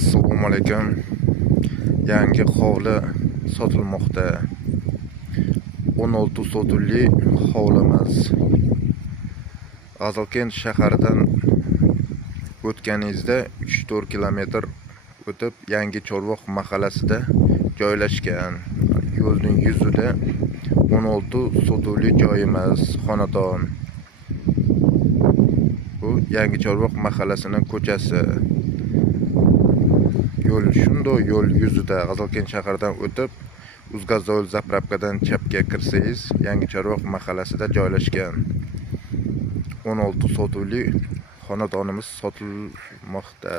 Assalomu alaykum. Yangi hovli sotilmoqda. 16 sotulli hovlimiz. G'azalkent shaharidan o'tganingizda 3-4 kilometr o'tib Yangi Chorvoq mahallasida joylashgan. Yo'lning yuzida 16 sotulli joyimiz, xonadon. Bu Yangi Chorvoq mahallasining ko'chasi. Yo'l shunday yo'l yuzida G'azalkent shaharidan o'tib, Uzgazoil zapravkadan chapga kirsangiz, Yangi Chorvoq mahallasida joylashgan. 16 sotuli xonadonimiz sotilmoqda.